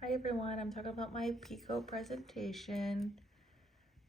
Hi everyone, I'm talking about my PICO presentation.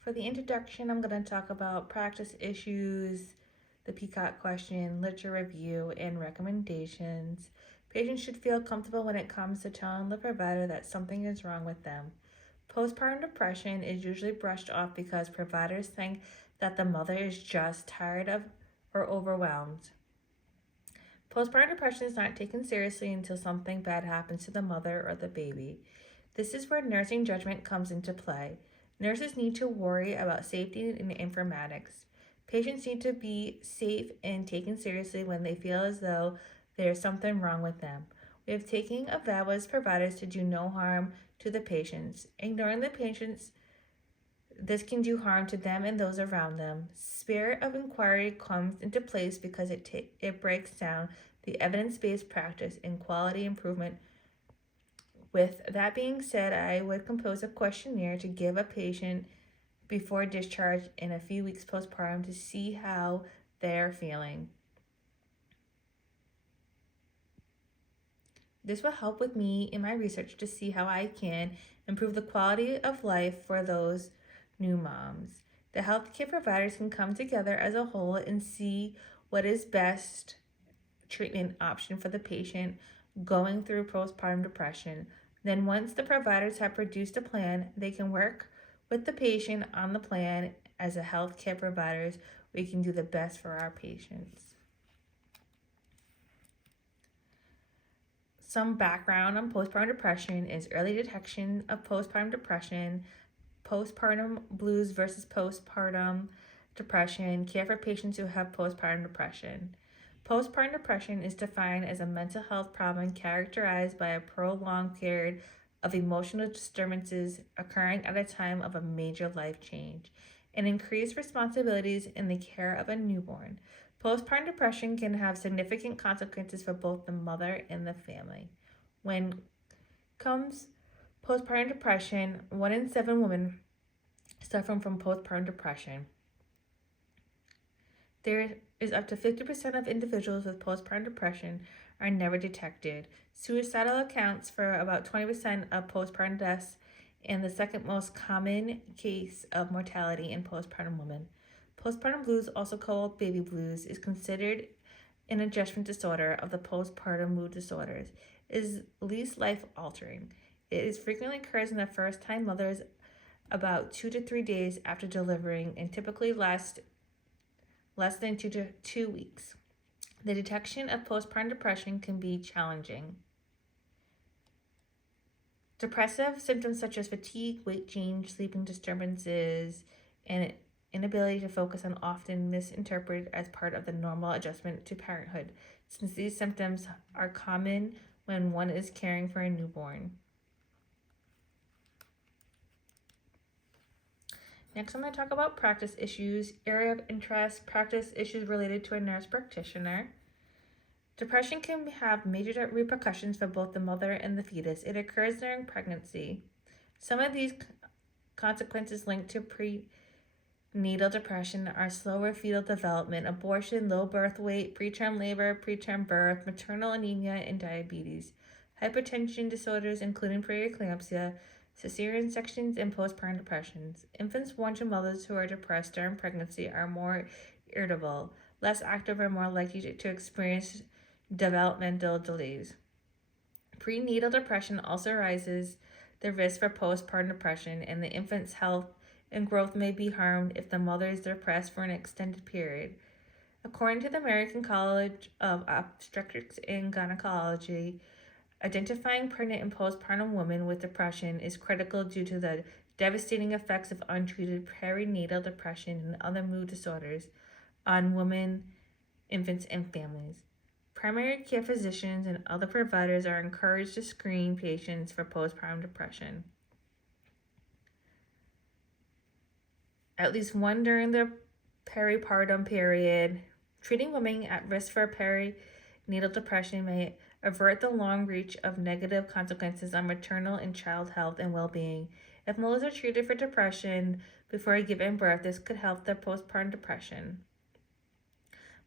For the introduction, I'm going to talk about practice issues, the PCOT question, literature review, and recommendations. Patients should feel comfortable when it comes to telling the provider that something is wrong with them. Postpartum depression is usually brushed off because providers think that the mother is just tired of or overwhelmed. Postpartum depression is not taken seriously until something bad happens to the mother or the baby. This is where nursing judgment comes into play. Nurses need to worry about safety in informatics. Patients need to be safe and taken seriously when they feel as though there is something wrong with them. We have taken a vow as providers to do no harm to the patients. Ignoring the patients, this can do harm to them and those around them. Spirit of inquiry comes into place because it breaks down the evidence-based practice and quality improvement. With that being said, I would compose a questionnaire to give a patient before discharge in a few weeks postpartum to see how they're feeling. This will help with me in my research to see how I can improve the quality of life for those new moms. The healthcare providers can come together as a whole and see what is best treatment option for the patient going through postpartum depression. Then once the providers have produced a plan, they can work with the patient on the plan. As a healthcare providers, we can do the best for our patients. Some background on postpartum depression is early detection of postpartum depression, postpartum blues versus postpartum depression, care for patients who have postpartum depression. Postpartum depression is defined as a mental health problem characterized by a prolonged period of emotional disturbances occurring at a time of a major life change and increased responsibilities in the care of a newborn. Postpartum depression can have significant consequences for both the mother and the family. When comes postpartum depression, 1 in 7 women suffering from postpartum depression. There is up to 50% of individuals with postpartum depression are never detected. Suicidal accounts for about 20% of postpartum deaths and the second most common case of mortality in postpartum women. Postpartum blues, also called baby blues, is considered an adjustment disorder of the postpartum mood disorders. It is least life-altering. It is frequently occurs in the first-time mothers about 2 to 3 days after delivering and typically lasts less than 2 to 2 weeks. The detection of postpartum depression can be challenging. Depressive symptoms such as fatigue, weight change, sleeping disturbances, and inability to focus are often misinterpreted as part of the normal adjustment to parenthood, since these symptoms are common when one is caring for a newborn. Next, I'm going to talk about practice issues, area of interest, practice issues related to a nurse practitioner. Depression can have major repercussions for both the mother and the fetus. It occurs during pregnancy. Some of these consequences linked to prenatal depression are slower fetal development, abortion, low birth weight, preterm labor, preterm birth, maternal anemia, and diabetes. Hypertension disorders, including preeclampsia, cesarean sections, and postpartum depressions. Infants born to mothers who are depressed during pregnancy are more irritable, less active, and more likely to experience developmental delays. Prenatal depression also raises the risk for postpartum depression, and the infant's health and growth may be harmed if the mother is depressed for an extended period. According to the American College of Obstetrics and Gynecology, identifying pregnant and postpartum women with depression is critical due to the devastating effects of untreated perinatal depression and other mood disorders on women, infants, and families. Primary care physicians and other providers are encouraged to screen patients for postpartum depression at least one during the peripartum period. Treating women at risk for perinatal depression may avert the long reach of negative consequences on maternal and child health and well-being. If mothers are treated for depression before giving birth, this could help their postpartum depression.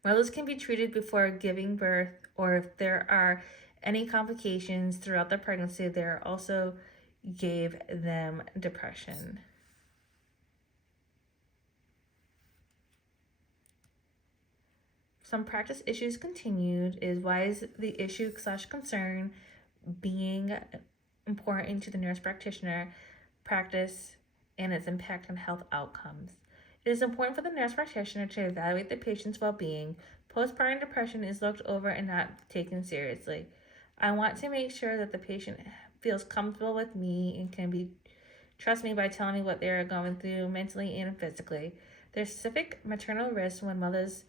Mothers can be treated before giving birth, or if there are any complications throughout the pregnancy, there are also gave them depression. Some practice issues continued is why is the issue/concern being important to the nurse practitioner practice and its impact on health outcomes. It is important for the nurse practitioner to evaluate the patient's well-being. Postpartum depression is looked over and not taken seriously. I want to make sure that the patient feels comfortable with me and can trust me by telling me what they're going through mentally and physically. There's specific maternal risks when mothers'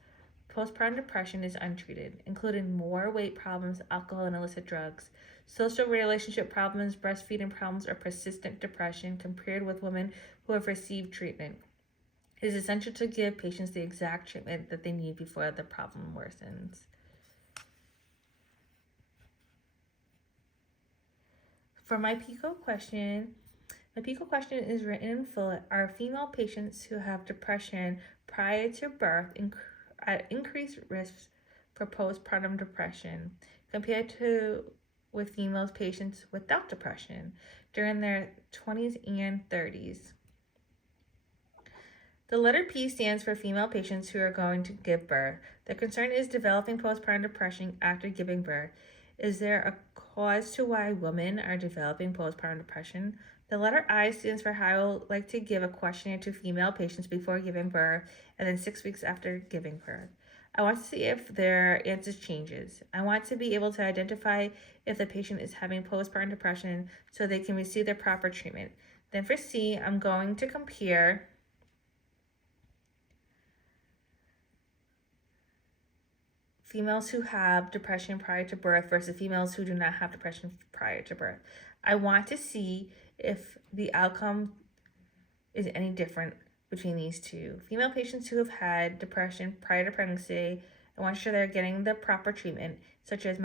postpartum depression is untreated, including more weight problems, alcohol, and illicit drugs, social relationship problems, breastfeeding problems, or persistent depression compared with women who have received treatment. It is essential to give patients the exact treatment that they need before the problem worsens. For my PICO question is written in full. Are female patients who have depression prior to birth at increased risks for postpartum depression compared to with female patients without depression during their 20s and 30s? The letter P stands for female patients who are going to give birth. The concern is developing postpartum depression after giving birth. Is there a cause to why women are developing postpartum depression? The letter I stands for how I would like to give a questionnaire to female patients before giving birth and then 6 weeks after giving birth. I want to see if their answers changes. I want to be able to identify if the patient is having postpartum depression so they can receive the proper treatment. Then for C, I'm going to compare females who have depression prior to birth versus females who do not have depression prior to birth. I want to see if the outcome is any different between these two. Female patients who have had depression prior to pregnancy, I want to ensure they're getting the proper treatment, such as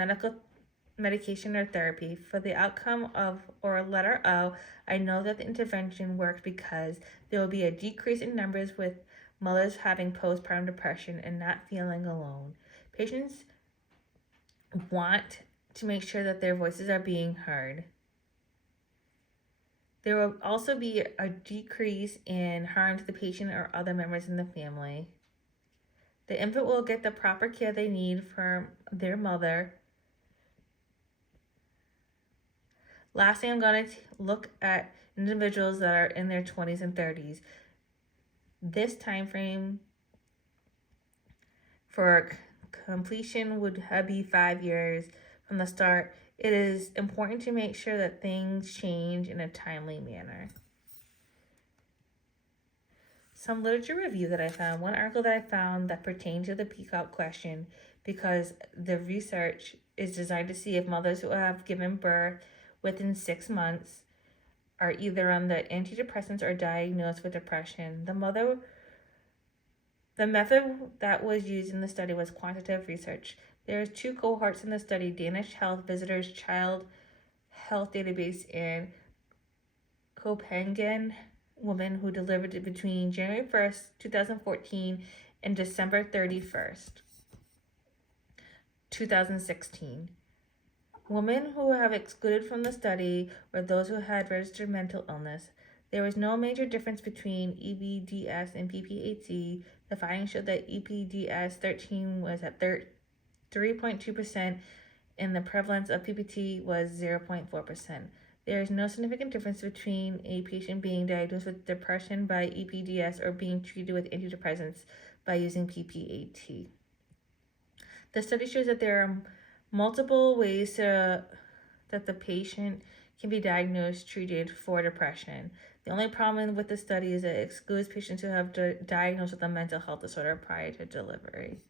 medication or therapy. For the outcome of, or letter O, I know that the intervention worked because there will be a decrease in numbers with mothers having postpartum depression and not feeling alone. Patients want to make sure that their voices are being heard. There will also be a decrease in harm to the patient or other members in the family. The infant will get the proper care they need from their mother. Lastly, I'm going to look at individuals that are in their 20s and 30s. This time frame for completion would be 5 years from the start. It is important to make sure that things change in a timely manner. Some literature review that I found. One article that I found that pertained to the PCOP question, because the research is designed to see if mothers who have given birth within 6 months are either on the antidepressants or diagnosed with depression. The method that was used in the study was quantitative research. There are 2 cohorts in the study, Danish Health Visitors Child Health Database and Copenhagen women who delivered between January 1st, 2014 and December 31st, 2016. Women who have excluded from the study were those who had registered mental illness. There was no major difference between EBDS and PPHC. The findings showed that EBDS 13 was at 3.2% and the prevalence of PPT was 0.4%. There is no significant difference between a patient being diagnosed with depression by EBDS or being treated with antidepressants by using PPAT. The study shows that there are multiple ways that the patient can be diagnosed, treated for depression. The only problem with the study is that it excludes patients who have diagnosed with a mental health disorder prior to delivery.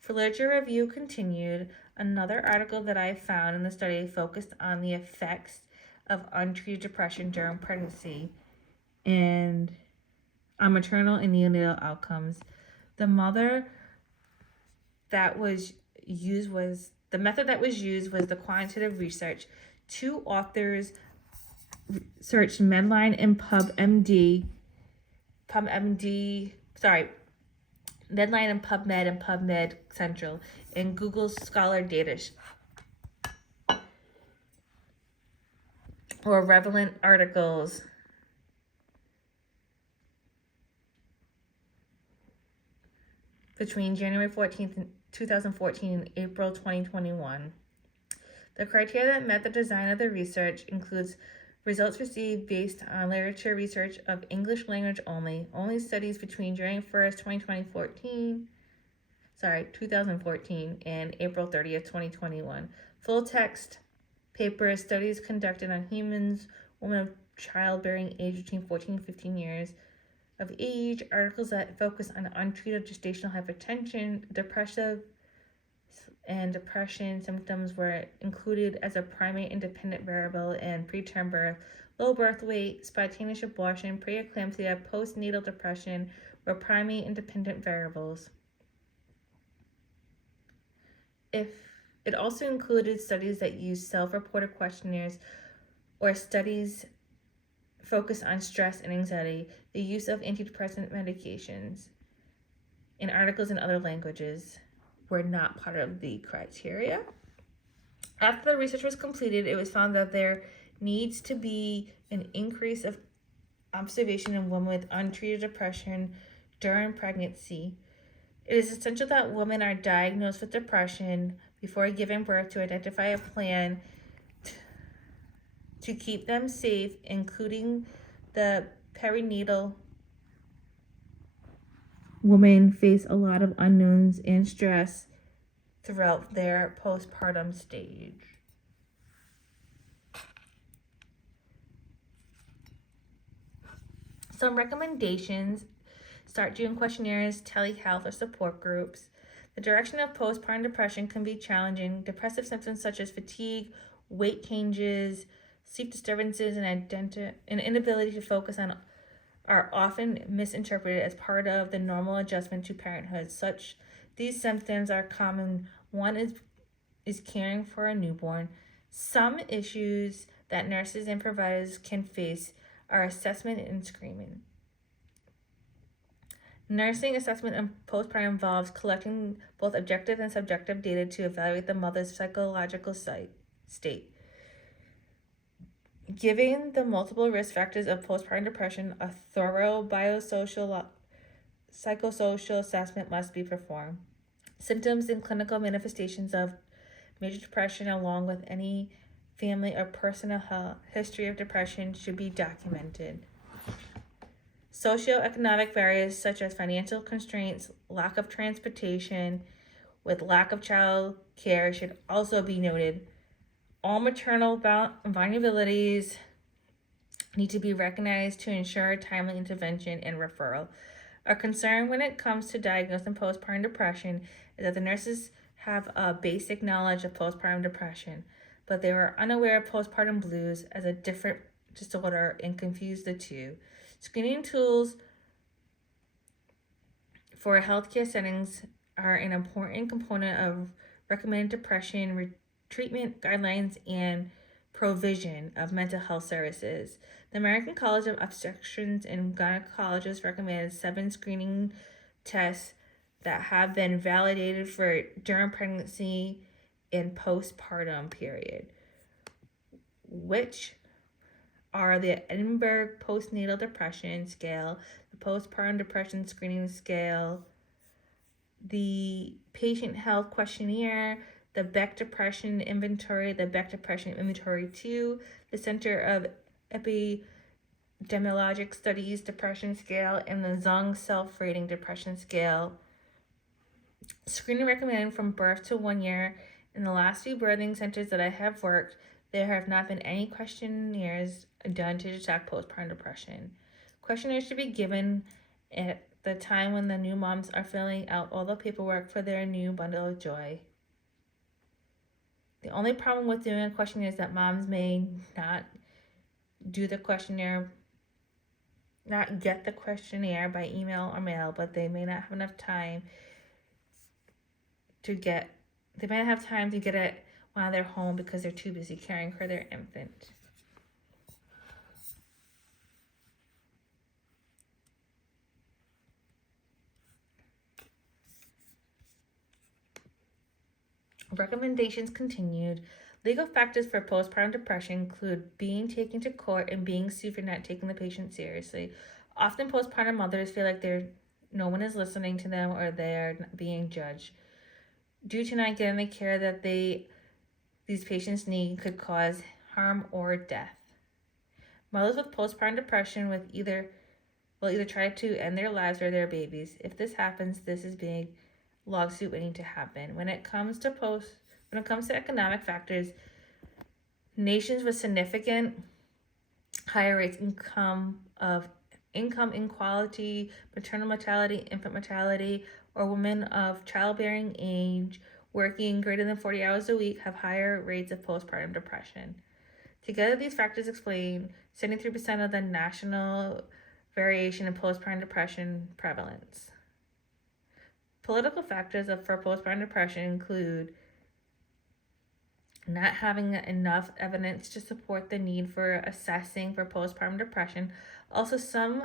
For literature review continued, another article that I found in the study focused on the effects of untreated depression during pregnancy and on maternal and neonatal outcomes. The method that was used was the quantitative research. 2 authors searched Medline and Medline and PubMed and PubMed Central and Google Scholar data. or relevant articles between January 14th, 2014 and April 2021. The criteria that met the design of the research includes results received based on literature research of English language only studies between January 1st, 2014 and April 30th, 2021. Full text papers, studies conducted on humans, women of childbearing age between 14 and 15 years of age, articles that focus on untreated gestational hypertension, depression symptoms were included as a primary independent variable in preterm birth, low birth weight, spontaneous abortion, preeclampsia, postnatal depression were primary independent variables. If it also included studies that used self-reported questionnaires or studies focused on stress and anxiety, the use of antidepressant medications, and articles in other languages were not part of the criteria. After the research was completed, it was found that there needs to be an increase of observation in women with untreated depression during pregnancy. It is essential that women are diagnosed with depression before giving birth to identify a plan to keep them safe, including the perinatal. Women face a lot of unknowns and stress throughout their postpartum stage. Some recommendations: start doing questionnaires, telehealth, or support groups. The direction of postpartum depression can be challenging. Depressive symptoms such as fatigue, weight changes, sleep disturbances, and inability to focus on are often misinterpreted as part of the normal adjustment to parenthood. These symptoms are common. One is caring for a newborn. Some issues that nurses and providers can face are assessment and screening. Nursing assessment in postpartum involves collecting both objective and subjective data to evaluate the mother's psychological state. Given the multiple risk factors of postpartum depression, a thorough psychosocial assessment must be performed. Symptoms and clinical manifestations of major depression, along with any family or personal history of depression, should be documented. Socioeconomic barriers such as financial constraints, lack of transportation, with lack of child care should also be noted. All maternal vulnerabilities need to be recognized to ensure timely intervention and referral. A concern when it comes to diagnosing postpartum depression is that the nurses have a basic knowledge of postpartum depression, but they were unaware of postpartum blues as a different disorder and confuse the two. Screening tools for healthcare settings are an important component of recommended depression treatment guidelines and provision of mental health services. The American College of Obstetricians and Gynecologists recommended 7 screening tests that have been validated for during pregnancy and postpartum period, which are the Edinburgh Postnatal Depression Scale, the Postpartum Depression Screening Scale, the Patient Health Questionnaire, the Beck Depression Inventory, the Beck Depression Inventory 2, the Center of Epidemiologic Studies Depression Scale, and the Zung Self-Rating Depression Scale. Screening recommended from birth to 1 year. In the last few birthing centers that I have worked, there have not been any questionnaires done to detect postpartum depression. Questionnaires should be given at the time when the new moms are filling out all the paperwork for their new bundle of joy. The only problem with doing a questionnaire is that moms may not do the questionnaire, not get the questionnaire by email or mail, but they may not have enough time to get it while they're home because they're too busy caring for their infant. Recommendations continued. Legal factors for postpartum depression include being taken to court and being sued for not taking the patient seriously. Often, postpartum mothers feel like no one is listening to them or they're being judged. Due to not getting the care that these patients need could cause harm or death. Mothers with postpartum depression will either try to end their lives or their babies. If this happens, this is big lawsuit waiting to happen. When it comes to economic factors, nations with significant higher rates of income inequality, maternal mortality, infant mortality, or women of childbearing age working greater than 40 hours a week have higher rates of postpartum depression. Together, these factors explain 73% of the national variation in postpartum depression prevalence. Political factors for postpartum depression include not having enough evidence to support the need for assessing for postpartum depression. Also, some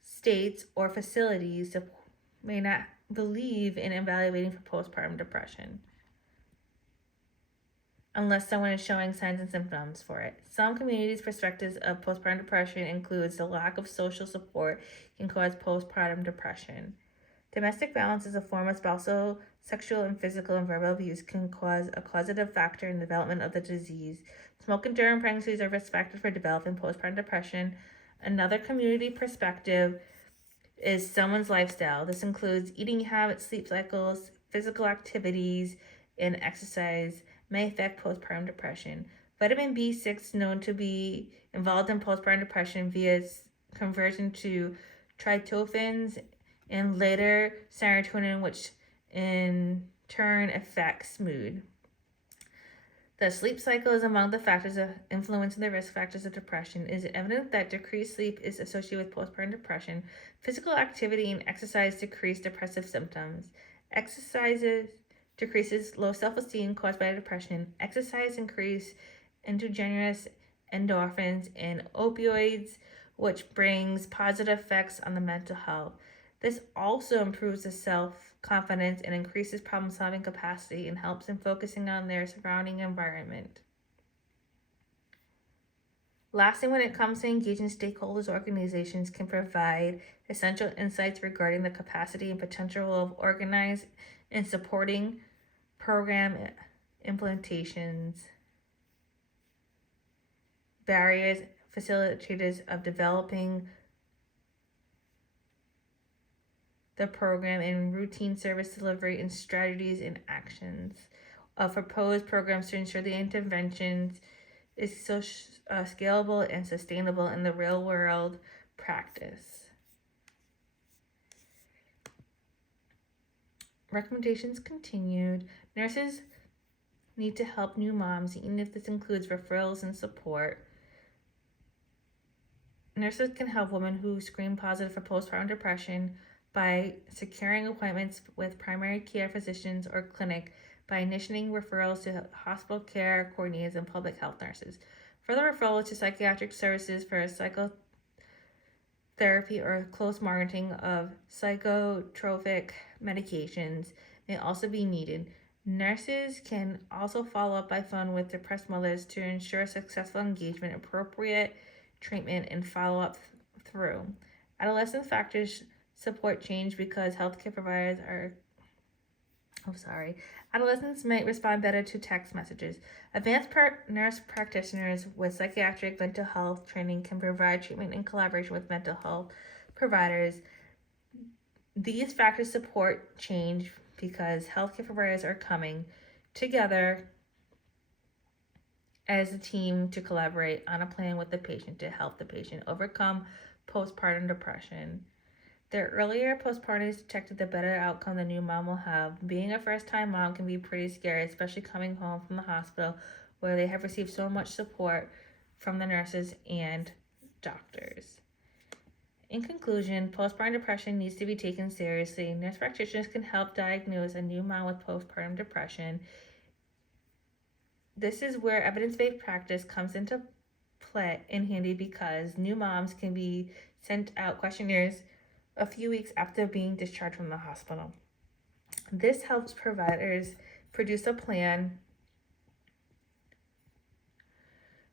states or facilities may not believe in evaluating for postpartum depression unless someone is showing signs and symptoms for it. Some communities' perspectives of postpartum depression includes the lack of social support can cause postpartum depression. Domestic violence is a form of spousal, sexual, and physical and verbal abuse can cause a causative factor in the development of the disease. Smoking during pregnancies are risk factors for developing postpartum depression. Another community perspective is someone's lifestyle. This includes eating habits, sleep cycles, physical activities, and exercise may affect postpartum depression. Vitamin B6 known to be involved in postpartum depression via conversion to tryptophans and later serotonin, which in turn affects mood. The sleep cycle is among the factors influencing the risk factors of depression. It is evident that decreased sleep is associated with postpartum depression. Physical activity and exercise decrease depressive symptoms. Exercises decreases low self-esteem caused by depression. Exercise increase endogenous endorphins and opioids, which brings positive effects on the mental health. This also improves the self-confidence and increases problem-solving capacity and helps in focusing on their surrounding environment. Lastly, when it comes to engaging stakeholders, organizations can provide essential insights regarding the capacity and potential of organizing and supporting program implementations, barriers, facilitators of developing the program and routine service delivery and strategies and actions of proposed programs to ensure the interventions is so scalable and sustainable in the real world practice. Recommendations continued. Nurses need to help new moms, even if this includes referrals and support. Nurses can help women who screen positive for postpartum depression by securing appointments with primary care physicians or clinic, by initiating referrals to hospital care coordinators and public health nurses. Further referrals to psychiatric services for psychotherapy or close monitoring of psychotropic medications may also be needed. Nurses can also follow up by phone with depressed mothers to ensure successful engagement, appropriate treatment, and follow-up through. Adolescent factors support change because healthcare providers adolescents might respond better to text messages. Advanced nurse practitioners with psychiatric mental health training can provide treatment in collaboration with mental health providers. These factors support change because healthcare providers are coming together as a team to collaborate on a plan with the patient to help the patient overcome postpartum depression. The earlier postpartum is detected, the better outcome the new mom will have. Being a first-time mom can be pretty scary, especially coming home from the hospital where they have received so much support from the nurses and doctors. In conclusion, postpartum depression needs to be taken seriously. Nurse practitioners can help diagnose a new mom with postpartum depression. This is where evidence-based practice comes into play in handy because new moms can be sent out questionnaires a few weeks after being discharged from the hospital. This helps providers produce a plan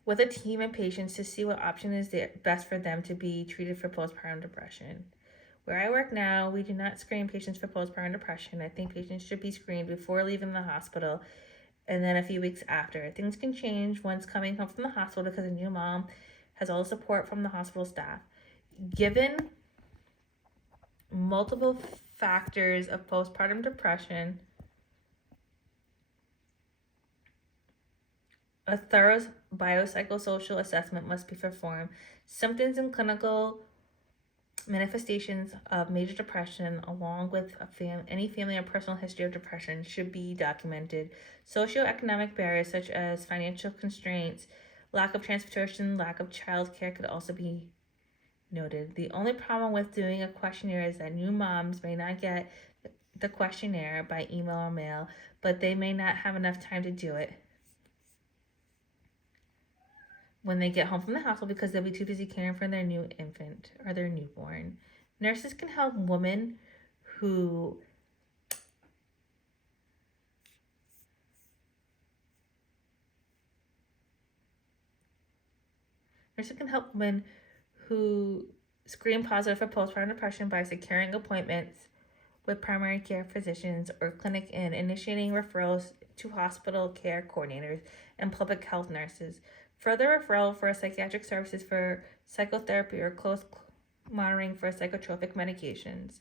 with a team and patients to see what option is the best for them to be treated for postpartum depression. Where I work now, we do not screen patients for postpartum depression. I think patients should be screened before leaving the hospital and then a few weeks after. Things can change once coming home from the hospital because a new mom has all the support from the hospital staff. Given multiple factors of postpartum depression, a thorough biopsychosocial assessment must be performed. Symptoms and clinical manifestations of major depression, along with any family or personal history of depression, should be documented. Socioeconomic barriers such as financial constraints, lack of transportation, lack of childcare could also be noted. The only problem with doing a questionnaire is that new moms may not get the questionnaire by email or mail, but they may not have enough time to do it when they get home from the hospital because they'll be too busy caring for their new infant or their newborn. Nurses can help women who screen positive for postpartum depression by securing appointments with primary care physicians or clinic and initiating referrals to hospital care coordinators and public health nurses. Further referral for psychiatric services for psychotherapy or close monitoring for psychotropic medications.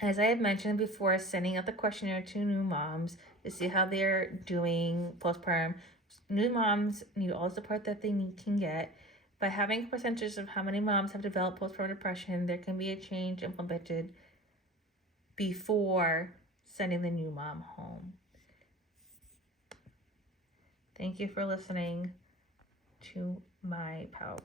As I have mentioned before, sending out the questionnaire to new moms to see how they're doing postpartum. New moms need all the support that they can get. By having a percentage of how many moms have developed postpartum depression, there can be a change implemented before sending the new mom home. Thank you for listening to my PowerPoint.